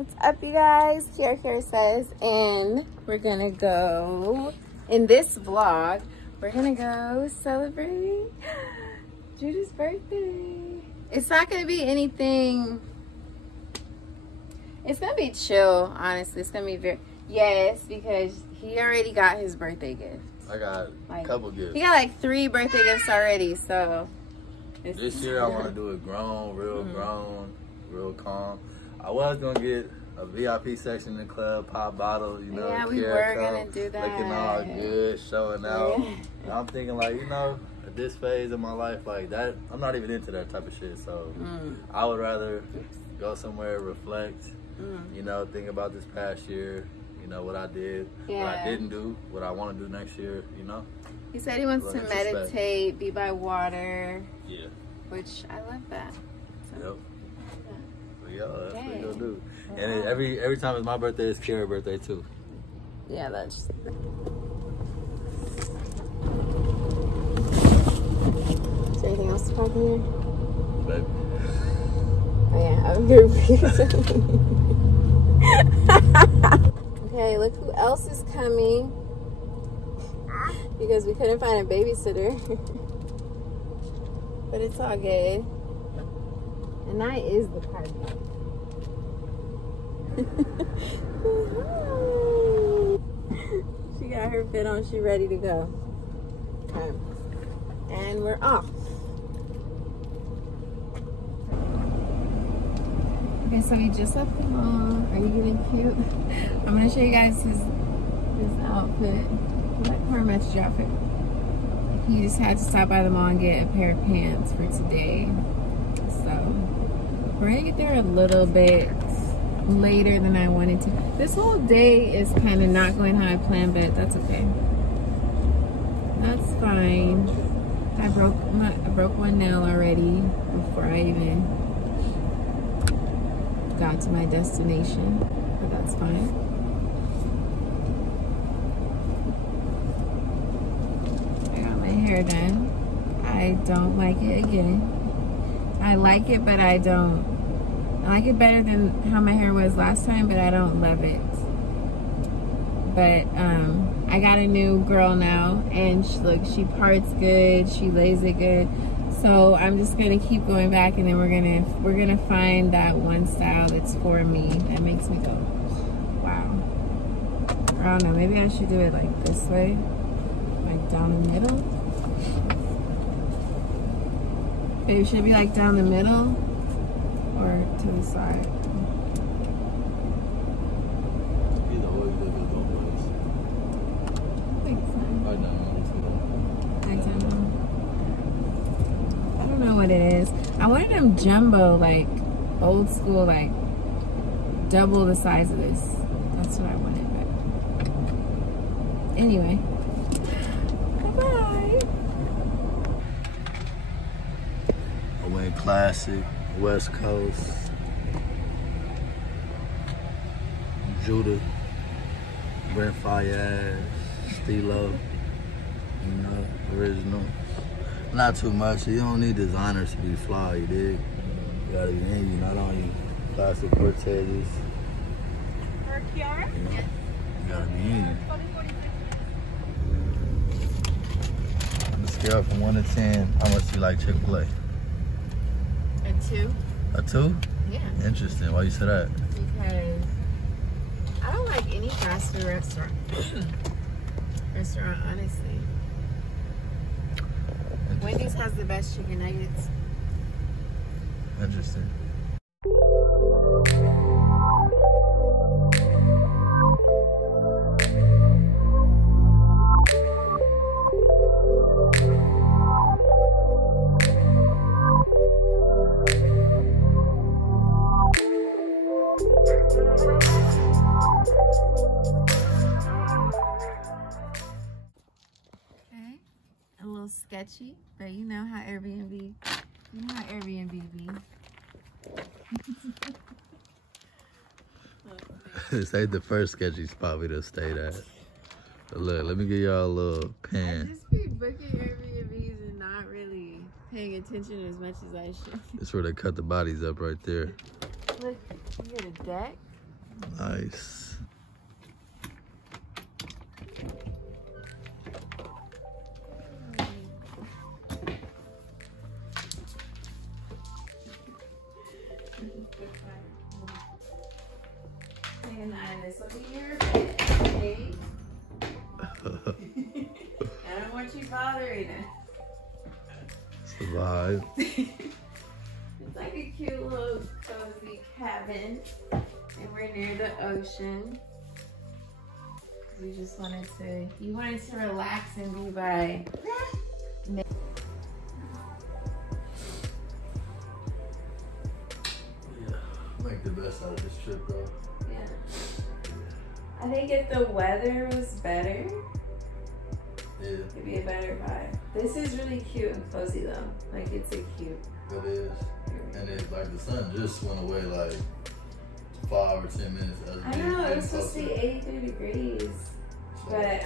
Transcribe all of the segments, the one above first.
What's up, you guys? Kiarrasays, and we're gonna go, in this vlog, we're gonna go celebrate Judah's birthday. It's not gonna be anything, it's gonna be chill, honestly. It's gonna be very, yes, because he already got his birthday gift. I got a couple gifts. He got like 3 birthday gifts already, so. This year I want to do it grown, real calm. I was gonna get a VIP section in the club, pop bottle, you know. Yeah, we were gonna do that. Looking all good, showing out. Yeah. And I'm thinking like, you know, at this phase of my life, like that, I'm not even into that type of shit. So I would rather go somewhere, reflect, you know, think about this past year, you know, what I did, what I didn't do, what I want to do next year, you know. He said he wants to meditate, be by water. Yeah. Which I love that. So. Yep. Yeah, that's what you're gonna do. And every time it's my birthday, it's Kiara's birthday too. Yeah, that's. Is there anything else to park in here? Baby. Oh yeah, I'm very Okay, look who else is coming. Because we couldn't find a babysitter. But it's all good. And night is the party. She got her fit on. She ready to go. Okay. And we're off. Okay, so we just left the mall. Are you getting cute? I'm gonna show you guys his outfit. What car matched your outfit? He just had to stop by the mall and get a pair of pants for today. So we're gonna get there a little bit later than I wanted to. This whole day is kind of not going how I planned, but that's okay. That's fine. I broke one nail already before I even got to my destination, but that's fine. I got my hair done. I don't like it again. I like it, but I don't. I like it better than how my hair was last time, but I don't love it. But I got a new girl now, and she parts good, she lays it good. So I'm just gonna keep going back, and then we're gonna find that one style that's for me that makes me go, wow. I don't know. Maybe I should do it like this way, like down the middle. Maybe should it be like down the middle or to the side? Either way, you look at both ways. Like so. Right now, I don't know what it is. I wanted them jumbo, like old school, like double the size of this. That's what I wanted. But anyway, bye-bye. Went classic, West Coast, Judah, Brent Fayez, Stilo, you know, original. Not too much. You don't need designers to be fly, you dig? You gotta be in you, not on you. Classic Cortezes. For Kiara? You know, you gotta be in you. On a scale from 1 to 10, how much do you like Chick-fil-A? A 2. A 2? Yeah. Interesting. Why you say that? Because I don't like any fast food restaurant, honestly. Wendy's has the best chicken nuggets. Interesting. Sketchy, but you know how Airbnb be. This ain't the first sketchy spot we done stayed at. But look, let me give y'all a little pan. I just be booking Airbnbs and not really paying attention as much as I should. It's where they cut the bodies up right there. Look, you get a deck. Nice. And this will be your bed, okay? I don't want you bothering it. Survive. It's like a cute little cozy cabin, and we're near the ocean. We just wanted to, you wanted to relax and be by. Make the best out of this trip, bro. Yeah. I think if the weather was better, it'd be a better vibe. This is really cute and cozy though. Like it's a cute. It is. And it, like, the sun just went away like 5 or 10 minutes. I know, it was supposed to be 83 degrees. So, But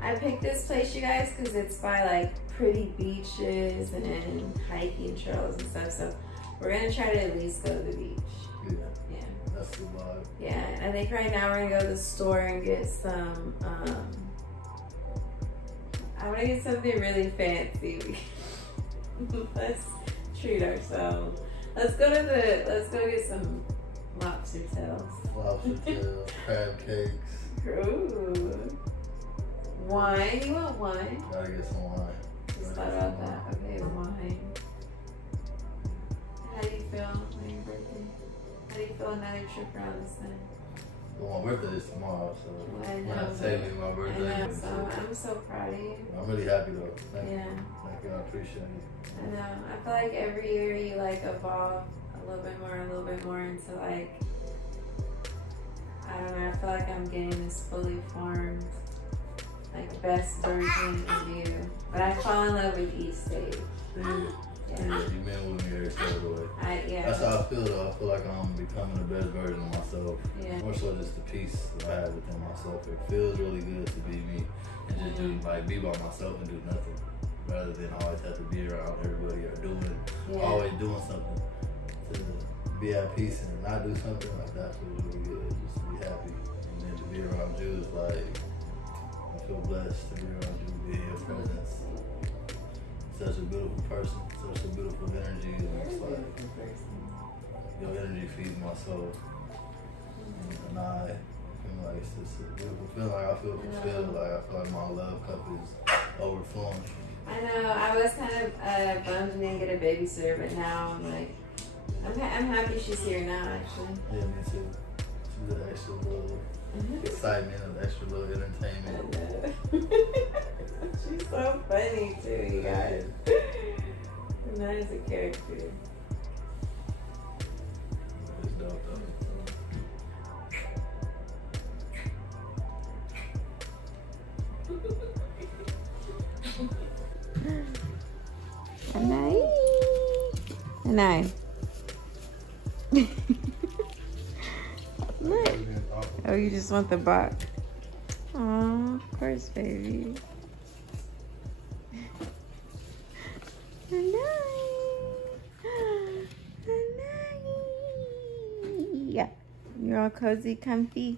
I picked this place, you guys, because it's by like pretty beaches and hiking trails and stuff. So we're gonna try to at least go to the beach. yeah, that's the vibe. Yeah, I think right now we're gonna go to the store and get some, I wanna get something really fancy. Let's treat ourselves. Let's go get some lobster tails. Lobster tail, crab cakes. Ooh. Wine, you want wine? Gotta get some wine. Just thought about that. Okay, wine. How do you feel on your birthday? How do you feel another trip around the sun? Well, my birthday is tomorrow, so I know. when I say me my birthday. I know, so I'm so proud of you. I'm really happy though. Thank Yeah. you. Thank you. I appreciate it. I know. I feel like every year you like evolve a little bit more into like, I don't know, I feel like I'm getting this fully formed, like best version of you. But I fall in love with each stage. Yeah, you've been with me every step of the way. Yeah. That's how I feel though. I feel like I'm becoming the best version of myself. Yeah. More so just the peace that I have within myself. It feels really good to be me and just do, like, be by myself and do nothing. Rather than always have to be around everybody or always doing something. To be at peace and not do something like that feels really good. Just to be happy. And then to be around you is like, I feel blessed to be around you, be in your presence. Such a beautiful person, such a beautiful energy, and it's like, your energy feeds my soul. And I feel like it's just a beautiful feeling. Like I feel fulfilled, like I feel like my love cup is overflowing. I know, I was kind of bummed and didn't get a babysitter, but now I'm like, I'm happy she's here now, actually. Yeah, me too. She's an extra little excitement, an extra little entertainment. She's so funny too, you guys. And that is a character. It's dope though. And I. Look. Oh, you just want the box. Oh, of course, baby. Yeah. You're all cozy, comfy.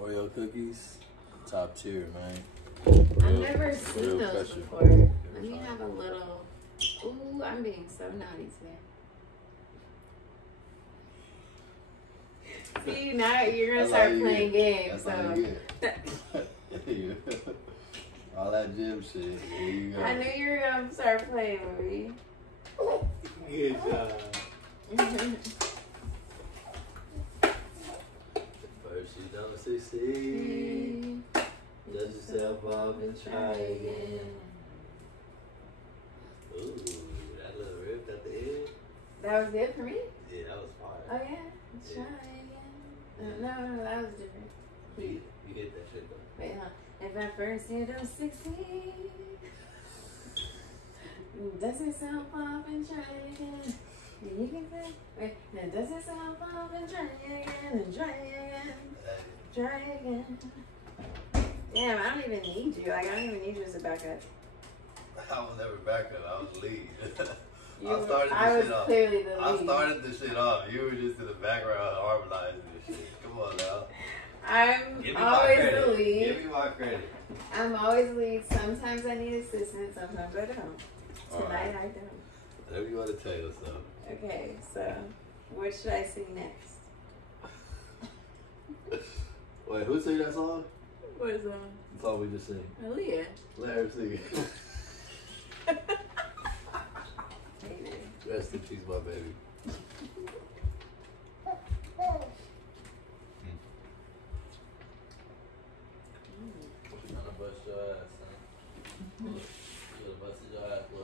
Oreo cookies, top tier, man. I've never seen those pressure. before. Let me have a little. Ooh, I'm being so naughty today. See, now you're gonna start playing games. So all that gym shit. There you go. I knew you were gonna start playing with me. Good job. First you don't succeed. Dust yourself off and try again. Ooh, that little rip at the end. That was it for me? Yeah, that was fire. Oh yeah, try again. No, that was different. You hit that shit though. Wait, huh? If at first you don't succeed. Does it sound fun and try again? And you can say, wait, and does it sound fun and try again and try again, try again. Damn, I don't even need you. Like, I don't even need you as a backup. I was never backup. I was the lead. I was clearly the lead. I started the shit off. You were just in the background harmonizing the shit. Come on now. I'm always the lead. Give me my credit. I'm always the lead. Sometimes I need assistance. Sometimes I don't. Tonight right. I don't. Whatever you want to tell yourself. Okay, so what should I sing next? Wait, who sang that song? What is that? The song we just sang. Aaliyah. Let her sing it. Hater. Rest in peace, my baby.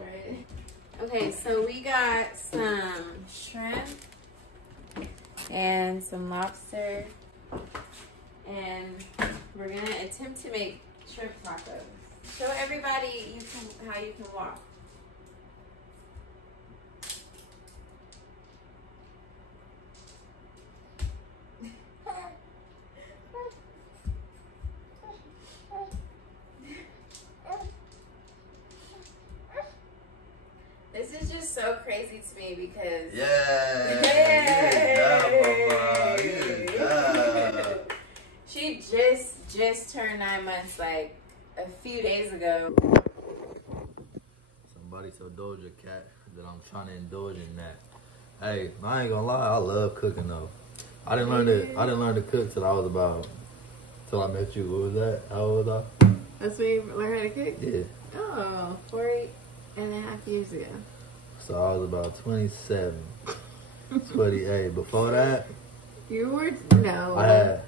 Right. Okay, so we got some shrimp and some lobster, and we're gonna attempt to make shrimp tacos. Show everybody how you can walk. This is just so crazy to me because she just turned 9 months like a few days ago. Somebody told Doja Cat that I'm trying to indulge in that. Hey, I ain't gonna lie, I love cooking though. I didn't learn to cook till I met you. What was that? How old was I? That's when you learned how to cook? Yeah. Oh, 4.5 years ago. So I was about 27, 28. Before that, You were, no. I had,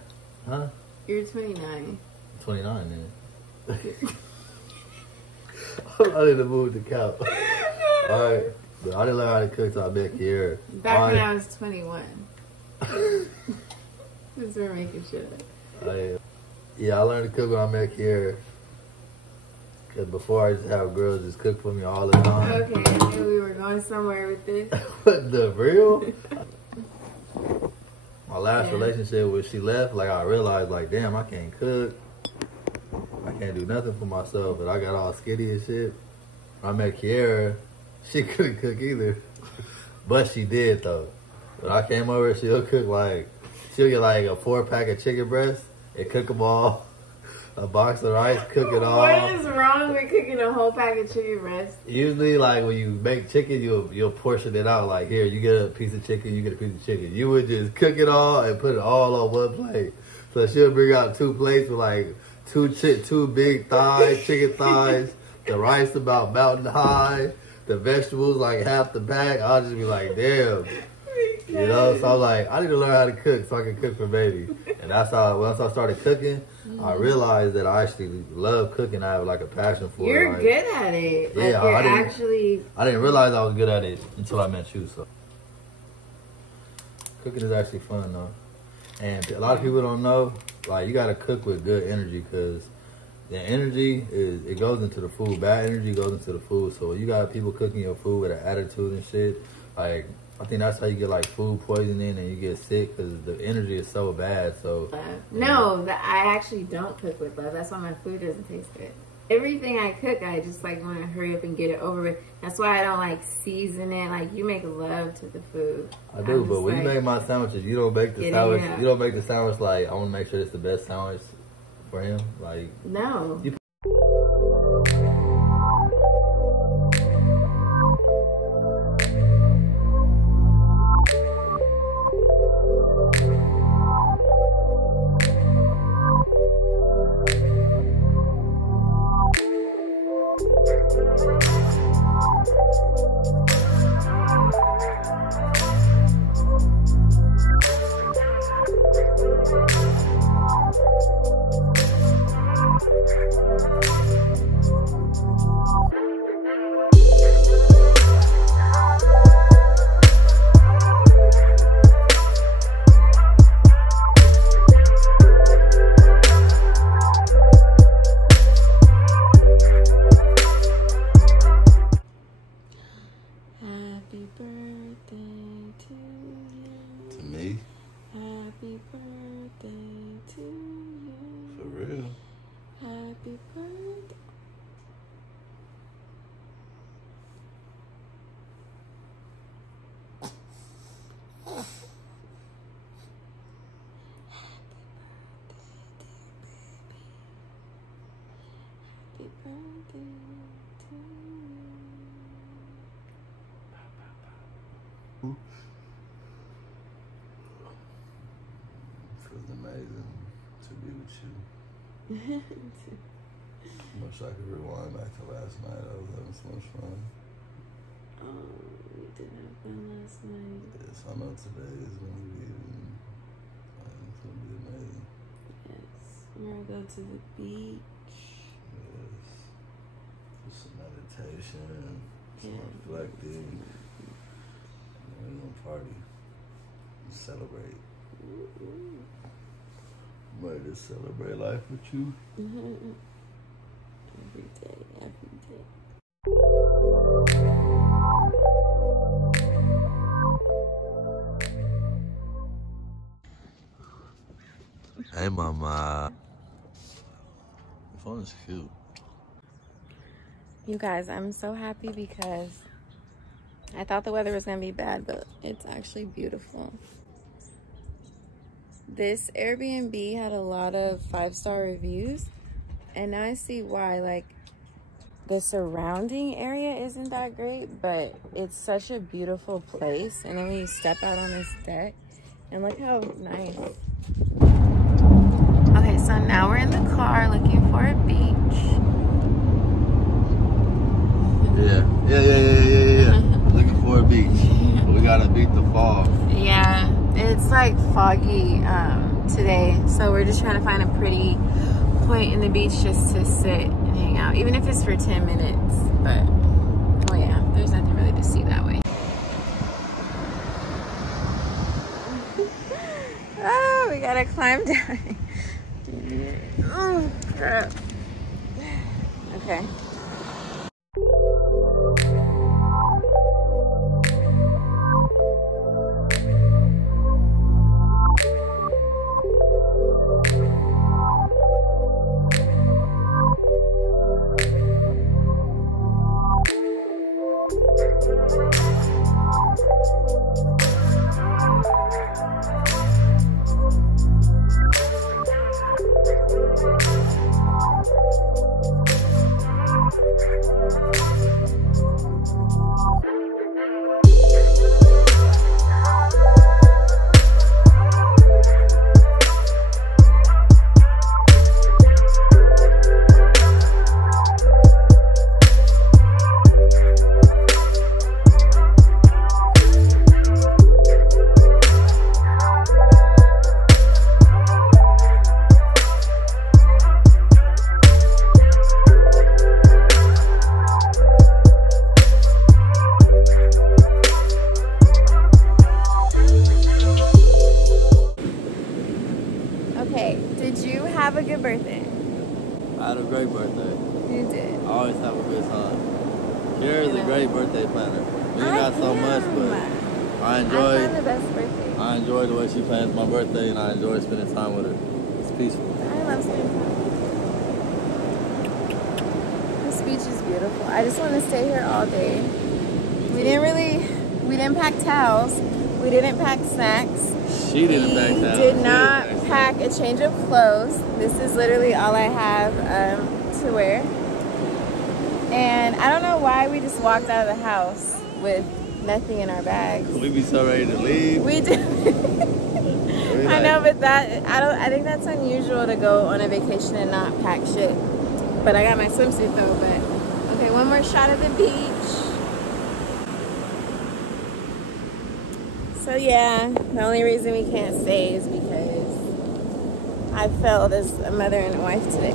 huh? You're 29. 29 then. I need to move the couch. Alright. But I didn't learn how to cook till I met Kiara. Back when I was 21. Since we're making shit up. Yeah, I learned to cook when I met Kiara. Cause before I used to have girls just cook for me all the time. Okay, I knew we were going somewhere with this. What the real? My last relationship when she left, like I realized like, damn, I can't cook. I can't do nothing for myself, but I got all skinny and shit. When I met Kiara, she couldn't cook either. But she did though. When I came over, she'll cook like, she'll get like a 4-pack of chicken breasts and cook them all. A box of rice, cook it all. What is wrong with cooking a whole pack of chicken breast? Usually, like when you make chicken, you'll portion it out. Like here, you get a piece of chicken, you get a piece of chicken. You would just cook it all and put it all on one plate. So she'll bring out 2 plates with like two big thighs, chicken thighs. The rice about mountain high. The vegetables like half the bag. I'll just be like, damn. You know, so I'm like, I need to learn how to cook so I can cook for baby. And that's how, once I started cooking, I realized that I actually love cooking. I have like a passion for it. You're like, good at it. Yeah, like I didn't realize I was good at it until I met you. So cooking is actually fun though. And a lot of people don't know, like you gotta cook with good energy because the energy it goes into the food. Bad energy goes into the food. So you got people cooking your food with an attitude and shit, like I think that's how you get like food poisoning and you get sick because the energy is so bad. So no, I actually don't cook with love. That's why my food doesn't taste good. Everything I cook, I just like want to hurry up and get it over with. That's why I don't like season it. Like you make love to the food. I do, but when you make my sandwiches, you don't make the sandwich. You don't make the sandwich like I want to make sure it's the best sandwich for him. Like no. Feels amazing to be with you. Wish I could rewind back to last night. I was having so much fun. Oh, we did have fun last night. Yes, I know today is going to be even. It's going to be amazing. Yes, we're going to go to the beach. Yes. Just some meditation, some reflecting. And then we're going to party and celebrate. I'm ready to celebrate life with you. Every day, every day. Hey, mama. Your phone is cute. You guys, I'm so happy because I thought the weather was going to be bad, but it's actually beautiful. This Airbnb had a lot of 5-star reviews, and now I see why. Like, the surrounding area isn't that great, but it's such a beautiful place. And then when you step out on this deck, and look how nice. Okay, so now we're in the car looking for a beach. Yeah. Looking for a beach. We gotta beat the fog. Yeah, it's like foggy today, so we're just trying to find a pretty point in the beach just to sit and hang out, even if it's for 10 minutes. But, well, yeah, there's nothing really to see that way. Oh, we gotta climb down. Oh, crap. Okay. Okay, did you have a good birthday? I had a great birthday. You did. I always have a good time. Kira's a great birthday planner. Me not so much, but I had the best birthday. I enjoy the way she plans my birthday, and I enjoy spending time with her. It's peaceful. I love spending time. This beach is beautiful. I just want to stay here all day. We didn't pack towels. We didn't pack snacks. She didn't pack towels. We did not pack a change of clothes. This is literally all I have to wear. And I don't know why we just walked out of the house with nothing in our bags. We be so ready to leave. We do. I know, but I think that's unusual to go on a vacation and not pack shit. But I got my swimsuit though. But okay, one more shot of the beach. So yeah, the only reason we can't stay is because I failed as a mother and a wife today.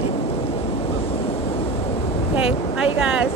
Okay, bye you guys.